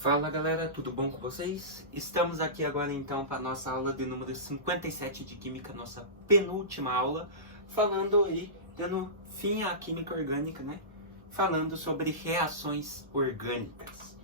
Fala galera, tudo bom com vocês? Estamos aqui agora então para a nossa aula de número 57 de Química, nossa penúltima aula, falando aí, dando fim à Química Orgânica, né? Falando sobre reações orgânicas.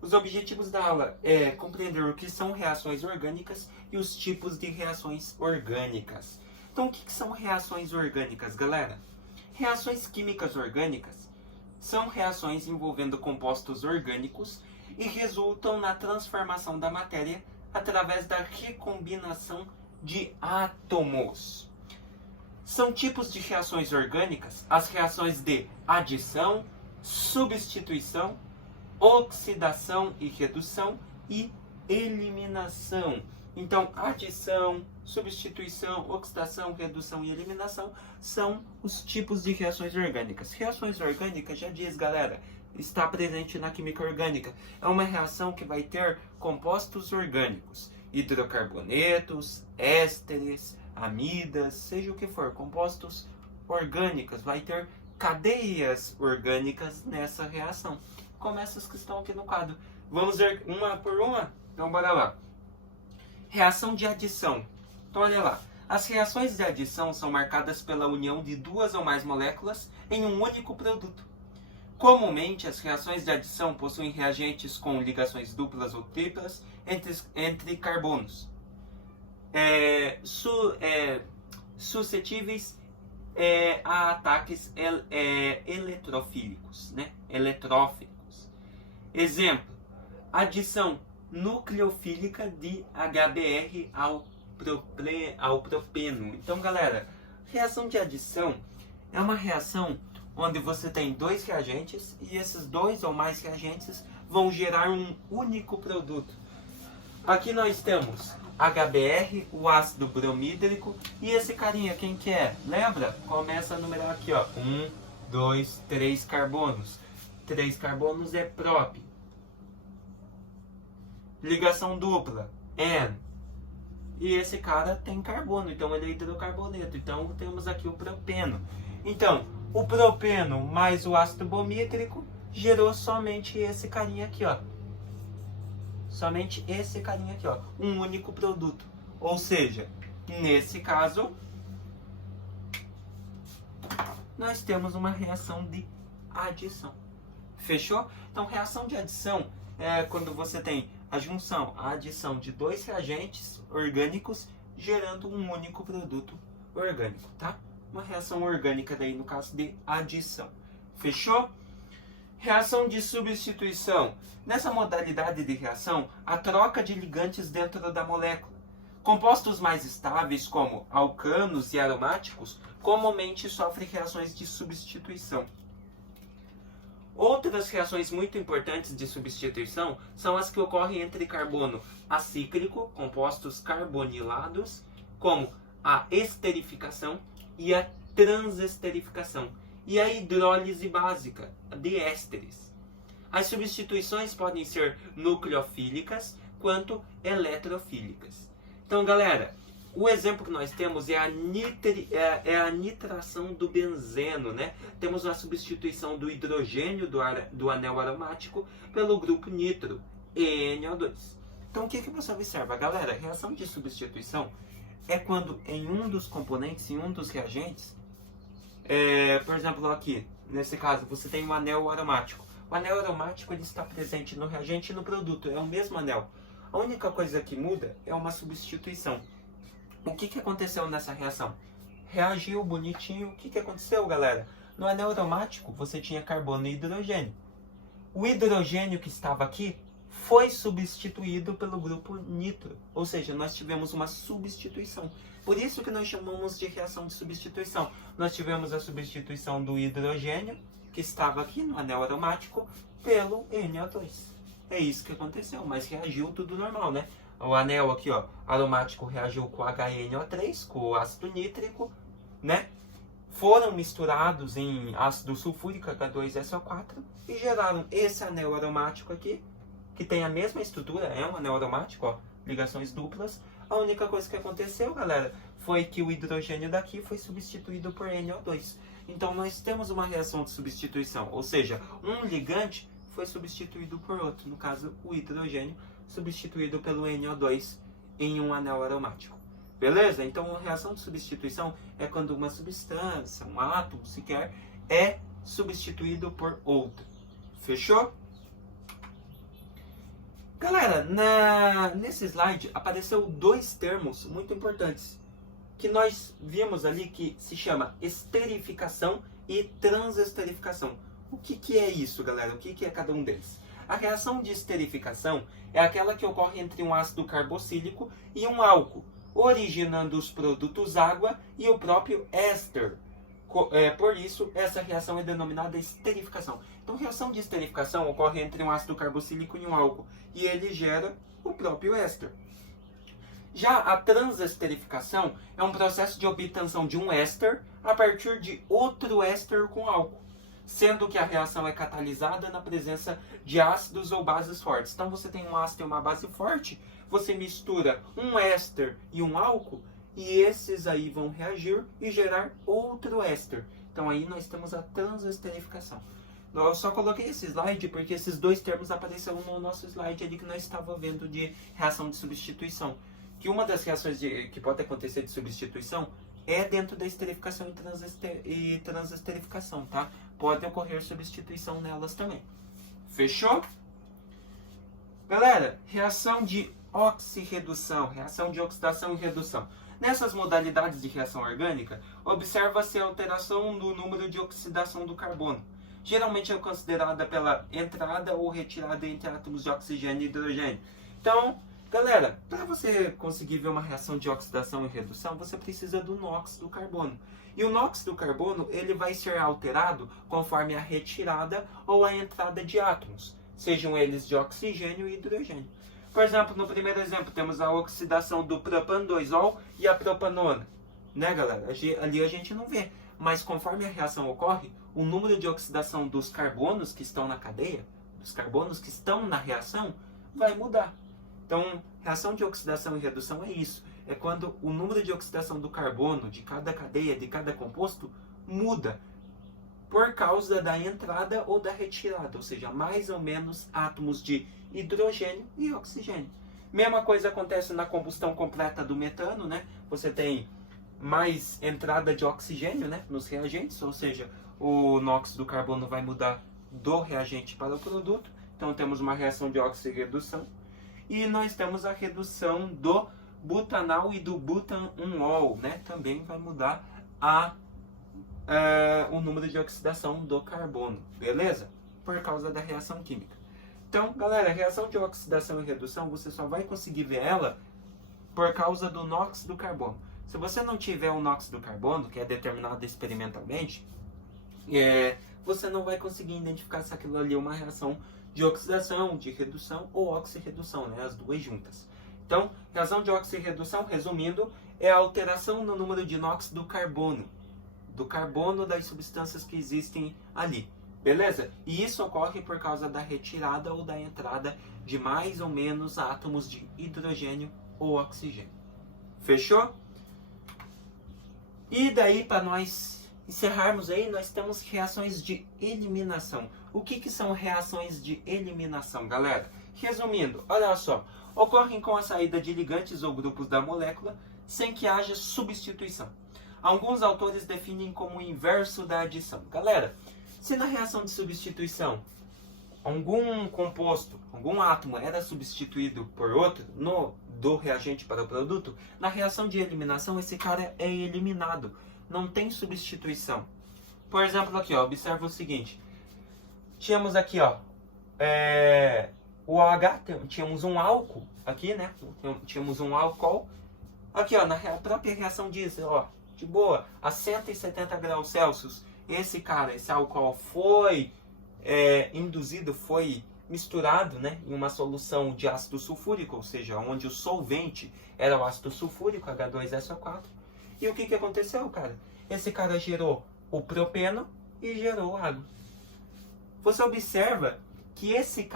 Os objetivos da aula é compreender o que são reações orgânicas e os tipos de reações orgânicas. Então o que são reações orgânicas, galera? Reações químicas orgânicas são reações envolvendo compostos orgânicos e resultam na transformação da matéria através da recombinação de átomos. São tipos de reações orgânicas as reações de adição, substituição, oxidação e redução e eliminação. Então, adição, substituição, oxidação, redução e eliminação são os tipos de reações orgânicas. Reações orgânicas, já diz, galera, está presente na química orgânica. É uma reação que vai ter compostos orgânicos, hidrocarbonetos, ésteres, amidas, seja o que for, compostos orgânicos, vai ter cadeias orgânicas nessa reação, como essas que estão aqui no quadro. Vamos ver uma por uma? Então bora lá. Reação de adição. Então olha lá. As reações de adição são marcadas pela união de duas ou mais moléculas em um único produto. Comumente, as reações de adição possuem reagentes com ligações duplas ou triplas entre carbonos, suscetíveis a ataques eletrofílicos, né? Eletróficos. Exemplo, adição nucleofílica de HBr ao propeno. Então, galera, reação de adição é uma reação onde você tem dois reagentes e esses dois ou mais reagentes vão gerar um único produto. Aqui nós temos HBr, o ácido bromídrico, e esse carinha, quem que é? Lembra? Começa a numerar aqui, ó. 1, 2, 3 carbonos. 3 carbonos é prop. Ligação dupla, N. E esse cara tem carbono, então ele é hidrocarboneto. Então temos aqui o propeno. Então, o propeno mais o ácido bromídrico gerou somente esse carinha aqui, ó. Somente esse carinha aqui, ó. Um único produto. Ou seja, nesse caso, nós temos uma reação de adição. Fechou? Então, reação de adição é quando você tem a junção, a adição de dois reagentes orgânicos gerando um único produto orgânico, tá? Uma reação orgânica daí no caso de adição. Fechou? Reação de substituição. Nessa modalidade de reação, a troca de ligantes dentro da molécula. Compostos mais estáveis, como alcanos e aromáticos, comumente sofrem reações de substituição. Outras reações muito importantes de substituição são as que ocorrem entre carbono acíclico, compostos carbonilados, como a esterificação e a transesterificação, e a hidrólise básica de ésteres. As substituições podem ser nucleofílicas quanto eletrofílicas. Então, galera, o exemplo que nós temos é a nitração do benzeno, né? Temos a substituição do hidrogênio do anel aromático pelo grupo nitro, NO2. Então, o que você observa, galera? A reação de substituição é quando em um dos componentes, em um dos reagentes, por exemplo, aqui, nesse caso, você tem um anel aromático. O anel aromático ele está presente no reagente e no produto, é o mesmo anel. A única coisa que muda é uma substituição. O que aconteceu nessa reação? Reagiu bonitinho. O que aconteceu, galera? No anel aromático, você tinha carbono e hidrogênio. O hidrogênio que estava aqui foi substituído pelo grupo nitro. Ou seja, nós tivemos uma substituição. Por isso que nós chamamos de reação de substituição. Nós tivemos a substituição do hidrogênio, que estava aqui no anel aromático, pelo NO2. É isso que aconteceu, mas reagiu tudo normal, né? O anel aqui, ó, aromático reagiu com HNO3, com o ácido nítrico, né? Foram misturados em ácido sulfúrico, H2SO4, e geraram esse anel aromático aqui, que tem a mesma estrutura, é um anel aromático, ó, ligações duplas. A única coisa que aconteceu, galera, foi que o hidrogênio daqui foi substituído por NO2. Então nós temos uma reação de substituição, ou seja, um ligante foi substituído por outro, no caso o hidrogênio, substituído pelo NO2 em um anel aromático. Beleza? Então a reação de substituição é quando uma substância, um átomo sequer, é substituído por outra. Fechou? Galera, nesse slide apareceu dois termos muito importantes que nós vimos ali, que se chama esterificação e transesterificação. O que é isso, galera? O que é cada um deles? A reação de esterificação é aquela que ocorre entre um ácido carboxílico e um álcool, originando os produtos água e o próprio éster. Por isso, essa reação é denominada esterificação. Então, a reação de esterificação ocorre entre um ácido carboxílico e um álcool, e ele gera o próprio éster. Já a transesterificação é um processo de obtenção de um éster a partir de outro éster com álcool, sendo que a reação é catalisada na presença de ácidos ou bases fortes. Então, você tem um ácido e uma base forte, você mistura um éster e um álcool, e esses aí vão reagir e gerar outro éster. Então aí nós temos a transesterificação. Eu só coloquei esse slide porque esses dois termos apareceram no nosso slide ali que nós estávamos vendo de reação de substituição. Que uma das reações que pode acontecer de substituição é dentro da esterificação e transesterificação, tá? Pode ocorrer substituição nelas também. Fechou? Galera, reação de oxirredução, reação de oxidação e redução. Nessas modalidades de reação orgânica, observa-se a alteração no número de oxidação do carbono. Geralmente é considerada pela entrada ou retirada entre átomos de oxigênio e hidrogênio. Então, galera, para você conseguir ver uma reação de oxidação e redução, você precisa do NOx do carbono. E o NOx do carbono ele vai ser alterado conforme a retirada ou a entrada de átomos, sejam eles de oxigênio e hidrogênio. Por exemplo, no primeiro exemplo, temos a oxidação do propan-2-ol e a propanona. Né, galera? Ali a gente não vê. Mas conforme a reação ocorre, o número de oxidação dos carbonos que estão na cadeia, dos carbonos que estão na reação, vai mudar. Então, reação de oxidação e redução é isso. É quando o número de oxidação do carbono, de cada cadeia, de cada composto, muda por causa da entrada ou da retirada, ou seja, mais ou menos átomos de hidrogênio e oxigênio. Mesma coisa acontece na combustão completa do metano, né? Você tem mais entrada de oxigênio, né, nos reagentes, ou seja, o NOx do carbono vai mudar do reagente para o produto. Então temos uma reação de oxirredução. E nós temos a redução do butanal e do butan-1-ol, né? Também vai mudar o número de oxidação do carbono, beleza? Por causa da reação química. Então, galera, a reação de oxidação e redução, você só vai conseguir ver ela por causa do NOx do carbono. Se você não tiver o NOx do carbono, que é determinado experimentalmente, você não vai conseguir identificar se aquilo ali é uma reação de oxidação, de redução ou oxirredução, né? As duas juntas. Então, reação de oxirredução, resumindo, é a alteração no número de NOx do carbono das substâncias que existem ali. Beleza? E isso ocorre por causa da retirada ou da entrada de mais ou menos átomos de hidrogênio ou oxigênio. Fechou? E daí, para nós encerrarmos aí, nós temos reações de eliminação. O que são reações de eliminação, galera? Resumindo, olha só. Ocorrem com a saída de ligantes ou grupos da molécula sem que haja substituição. Alguns autores definem como o inverso da adição. Galera, se na reação de substituição algum composto, algum átomo era substituído por outro do reagente para o produto, na reação de eliminação esse cara é eliminado, não tem substituição. Por exemplo, aqui, ó, observa o seguinte. Tínhamos aqui, ó, o OH, tínhamos um álcool aqui, né? Tínhamos um álcool. Aqui, ó, na própria reação diz, ó, de boa, a 170 graus Celsius, esse álcool foi induzido, foi misturado, né, em uma solução de ácido sulfúrico, ou seja, onde o solvente era o ácido sulfúrico, H2SO4. E o que aconteceu, cara? Esse cara gerou o propeno e gerou água. Você observa que esse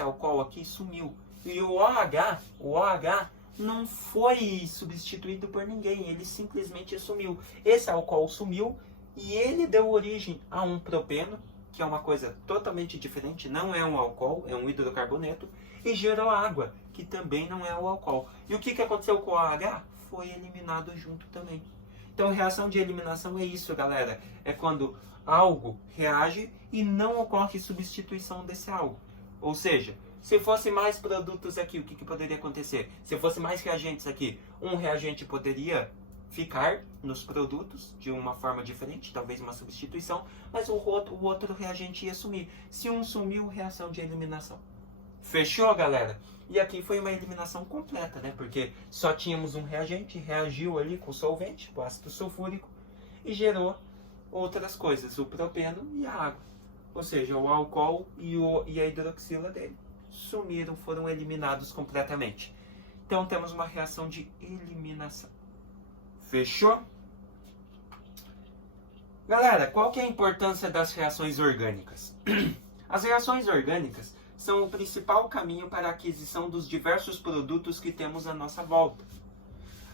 álcool aqui sumiu. E o OH não foi substituído por ninguém, ele simplesmente sumiu. Esse álcool sumiu e ele deu origem a um propeno que é uma coisa totalmente diferente, não é um álcool, é um hidrocarboneto, e gerou água, que também não é o álcool. E o que aconteceu com o OH? Foi eliminado junto também. Então, reação de eliminação é isso, galera. É quando algo reage e não ocorre substituição desse algo. Ou seja, se fosse mais produtos aqui, o que poderia acontecer? Se fosse mais reagentes aqui, um reagente poderia ficar nos produtos de uma forma diferente, talvez uma substituição, mas o outro reagente ia sumir. Se um sumiu, reação de eliminação. Fechou, galera? E aqui foi uma eliminação completa, né? Porque só tínhamos um reagente, reagiu ali com o solvente, o ácido sulfúrico, e gerou outras coisas, o propeno e a água. Ou seja, o álcool e a hidroxila dele sumiram, foram eliminados completamente. Então temos uma reação de eliminação. Fechou? Galera, qual que é a importância das reações orgânicas? As reações orgânicas são o principal caminho para a aquisição dos diversos produtos que temos à nossa volta.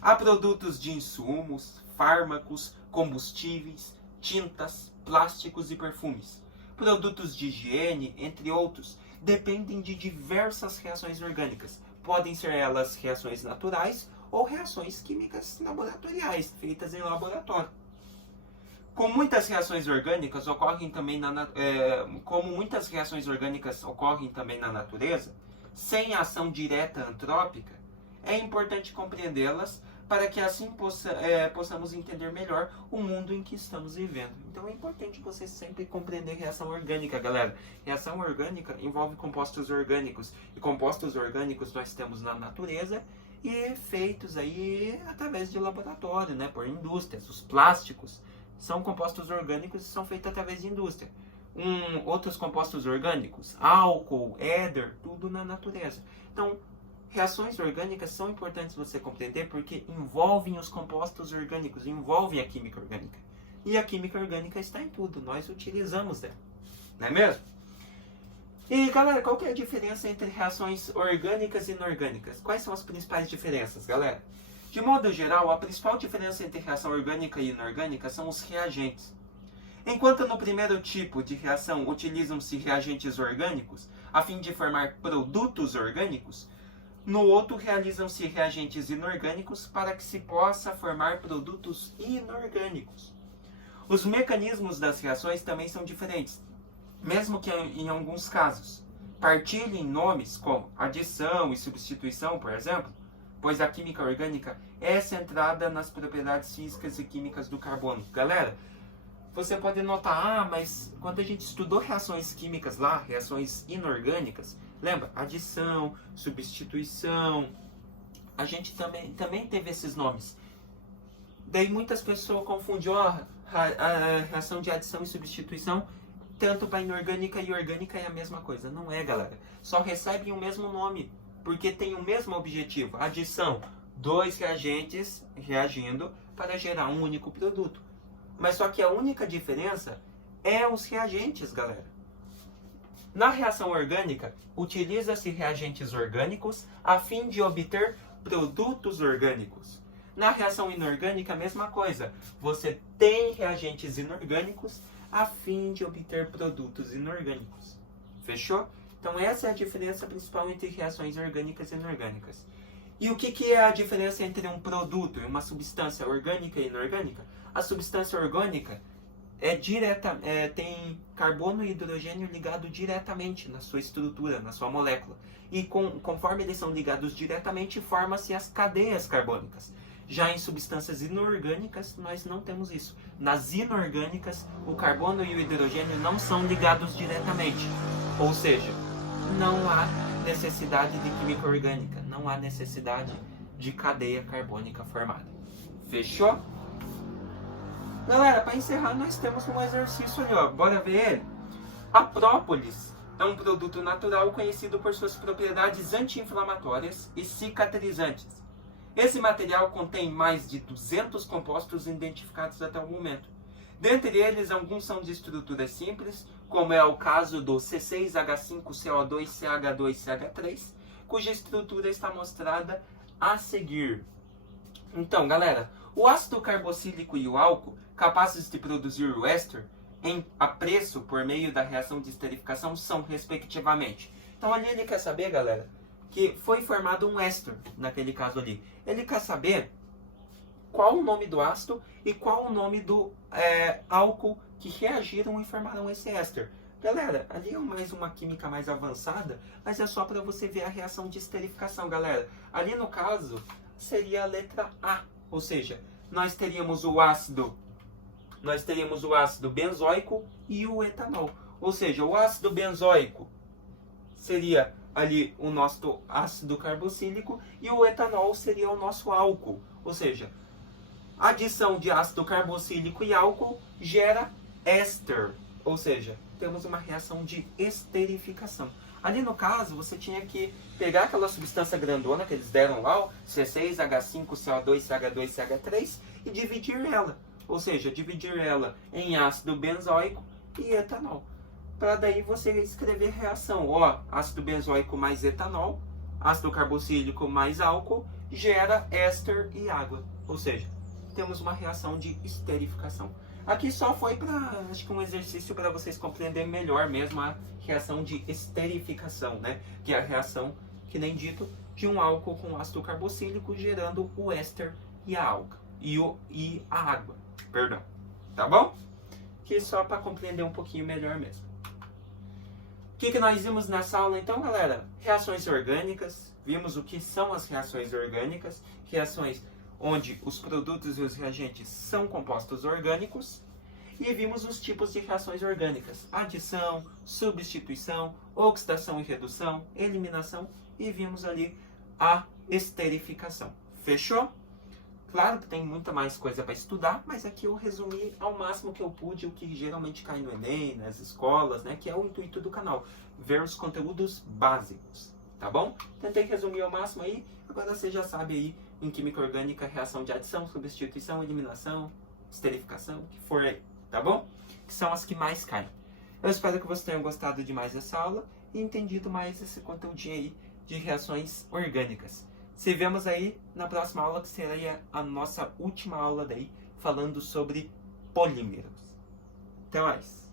Há produtos de insumos, fármacos, combustíveis, tintas, plásticos e perfumes. Produtos de higiene, entre outros, dependem de diversas reações orgânicas. Podem ser elas reações naturais ou reações químicas laboratoriais, feitas em laboratório. Como muitas reações orgânicas ocorrem também na natureza, sem ação direta antrópica, é importante compreendê-las para que assim possamos entender melhor o mundo em que estamos vivendo. Então é importante você sempre compreender reação orgânica, galera. Reação orgânica envolve compostos orgânicos, e compostos orgânicos nós temos na natureza e feitos aí através de laboratório, né, por indústrias. Os plásticos são compostos orgânicos e são feitos através de indústria. Outros compostos orgânicos, álcool, éter, tudo na natureza. Então, reações orgânicas são importantes você compreender porque envolvem os compostos orgânicos, envolvem a química orgânica. E a química orgânica está em tudo, nós utilizamos ela, não é mesmo? E galera, qual que é a diferença entre reações orgânicas e inorgânicas? Quais são as principais diferenças, galera? De modo geral, a principal diferença entre reação orgânica e inorgânica são os reagentes. Enquanto no primeiro tipo de reação utilizam-se reagentes orgânicos a fim de formar produtos orgânicos, no outro realizam-se reagentes inorgânicos para que se possa formar produtos inorgânicos. Os mecanismos das reações também são diferentes, mesmo que em alguns casos partilhem nomes como adição e substituição, por exemplo, pois a química orgânica é centrada nas propriedades físicas e químicas do carbono. Galera, você pode notar, mas quando a gente estudou reações químicas lá, reações inorgânicas, lembra? Adição, substituição, a gente também teve esses nomes. Daí muitas pessoas confundiam a reação de adição e substituição, tanto para inorgânica e orgânica é a mesma coisa. Não é, galera. Só recebem o mesmo nome, porque tem o mesmo objetivo. Adição, dois reagentes reagindo para gerar um único produto. Mas só que a única diferença é os reagentes, galera. Na reação orgânica, utiliza-se reagentes orgânicos a fim de obter produtos orgânicos. Na reação inorgânica, a mesma coisa. Você tem reagentes inorgânicos a fim de obter produtos inorgânicos. Fechou? Então essa é a diferença principal entre reações orgânicas e inorgânicas. E o que é a diferença entre um produto e uma substância orgânica e inorgânica? A substância orgânica tem carbono e hidrogênio ligado diretamente na sua estrutura, na sua molécula. E conforme eles são ligados diretamente, formam-se as cadeias carbônicas. Já em substâncias inorgânicas, nós não temos isso. Nas inorgânicas, o carbono e o hidrogênio não são ligados diretamente. Ou seja, não há necessidade de química orgânica, não há necessidade de cadeia carbônica formada. Fechou? Galera, para encerrar, nós temos um exercício ali, ó. Bora ver ele? A própolis é um produto natural conhecido por suas propriedades anti-inflamatórias e cicatrizantes. Esse material contém mais de 200 compostos identificados até o momento. Dentre eles, alguns são de estruturas simples, como é o caso do C6H5CO2CH2CH3, cuja estrutura está mostrada a seguir. Então, galera, o ácido carboxílico e o álcool, capazes de produzir o éster, em apreço por meio da reação de esterificação são, respectivamente. Então ali ele quer saber, galera, que foi formado um éster, naquele caso ali. Ele quer saber qual o nome do ácido e qual o nome do álcool que reagiram e formaram esse éster. Galera, ali é mais uma química mais avançada, mas é só para você ver a reação de esterificação, galera. Ali no caso, seria a letra A, ou seja, nós teríamos o ácido benzoico e o etanol. Ou seja, o ácido benzoico seria ali o nosso ácido carboxílico e o etanol seria o nosso álcool. Ou seja, a adição de ácido carboxílico e álcool gera éster. Ou seja, temos uma reação de esterificação. Ali no caso, você tinha que pegar aquela substância grandona que eles deram lá, C6H5CO2CH2CH3, e dividir ela. Ou seja, dividir ela em ácido benzoico e etanol. Para daí você escrever reação. Ó, ácido benzoico mais etanol, ácido carboxílico mais álcool, gera éster e água. Ou seja, temos uma reação de esterificação. Aqui só foi para, acho que um exercício para vocês compreenderem melhor mesmo a reação de esterificação, né? Que é a reação, que nem dito, de um álcool com ácido carboxílico gerando o éster e a água. Perdão. Tá bom? Que só para compreender um pouquinho melhor mesmo. O que nós vimos nessa aula então, galera? Reações orgânicas. Vimos o que são as reações orgânicas. Reações onde os produtos e os reagentes são compostos orgânicos. E vimos os tipos de reações orgânicas. Adição, substituição, oxidação e redução, eliminação. E vimos ali a esterificação. Fechou? Claro que tem muita mais coisa para estudar, mas aqui eu resumi ao máximo que eu pude o que geralmente cai no Enem, nas escolas, né? Que é o intuito do canal, ver os conteúdos básicos, tá bom? Tentei resumir ao máximo aí, agora você já sabe aí em química orgânica, reação de adição, substituição, eliminação, esterificação, o que for aí, tá bom? Que são as que mais caem. Eu espero que vocês tenham gostado de mais dessa aula e entendido mais esse conteúdinho aí de reações orgânicas. Se vemos aí na próxima aula, que seria a nossa última aula daí, falando sobre polímeros. Até mais!